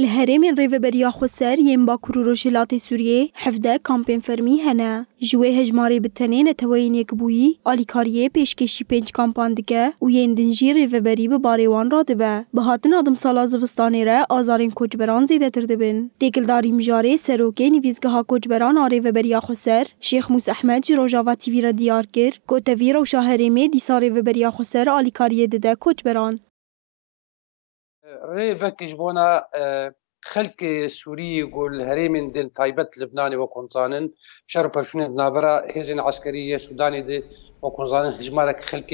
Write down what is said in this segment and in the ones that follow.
الهرم ريفبريا خسر ين باكور و روجيلاتي سوريا حفده كامبين فرمي هنا جوه هجماري بالتنين توين يكبوي آليكاريه پیشکشی 5 کامپان دکه و ین دنجی ریوبری به باریوان را دبه به هاتن آدم سالا زوستانی را آزارین کوچبران زیده تر دبن دیگلداری مجاره سروکه نویزگاه کوچبران ریوبریا خسر شیخ موس احمد جی روجاوا تیوی را دیار کر کوتوی رو شاهرمه دیسا ریوبریا خسر آلیکاریه دده کوچبران ريفك جبونا خلق سوري يقول هريمن دين تايبت لبناني وكونزانن شر برشون نابرا هزين عسكرية سوداني دي وكونزانن هجمارك خلق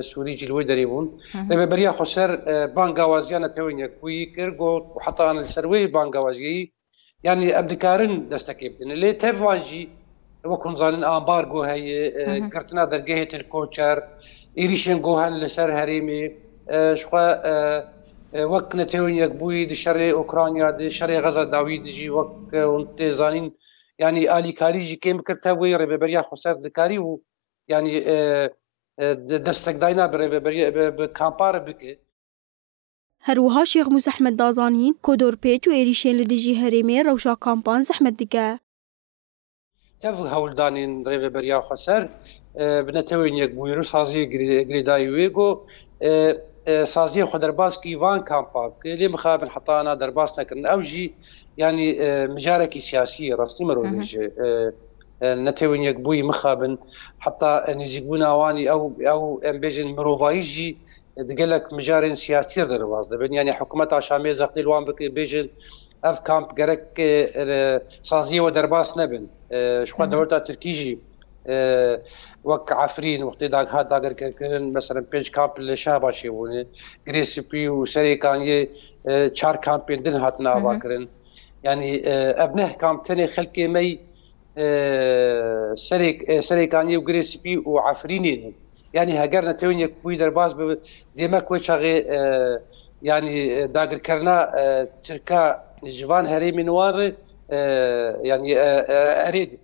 سوري جلوي دريبون بريا خسر بانغاوازيانا توين يكوي كرغو وحتى أنا السروي بانغاوازي يعني أبدكارن دستكيبتن اللي تفواجي وكونزانن أمبارغو هي كرتنا درجة الكوتشر إيريشن جوهان لسر هريمي شخوا وقت نتوين يكبوي دي شر أوكرانيا دي شر غزة داويد جي وقت ونتزانين يعني آلي كاري جي كيم كرتاوي ريبريا خسر دكاري و يعني دستك داينا بريبريا بكامبار بك هروها شيخ موس احمد دازانين كودور بيج و إيريشين لديجي هرمي روشا كامبان زحمت دكا تف هولدانين ريبريا خسر بنتوين يكبوي روس هازي غريداي ويغو سازي خو درباس كيفان كامبا اللي مخابن حطانا درباس نكرن اوجي يعني مجاركي سياسيه رسمي مرولج نتوين يقبوي مخابن حتى نجيبونا اواني او امبيجن مروفايجي دقلك مجارين سياسيه درباس يعني حكومه شاميه زقتي الوان بيجن اف كامب جرك سازي ودرباس نبن شخو دولتا تركيجي وك عفرين وقت داغ هاد داغر كان مثلا بيج كامب لشابا شيبوني غريسبي وسري كان تشار كامبين دن هاتنا باكرن يعني ابنه كامب تاني خلقي مي سري كان وغريسبي وعفرينين يعني هاجرنا توين يكوي درباز ديماك وشاغي يعني داغر كرنا تركا جوان هري منوار يعني اريدك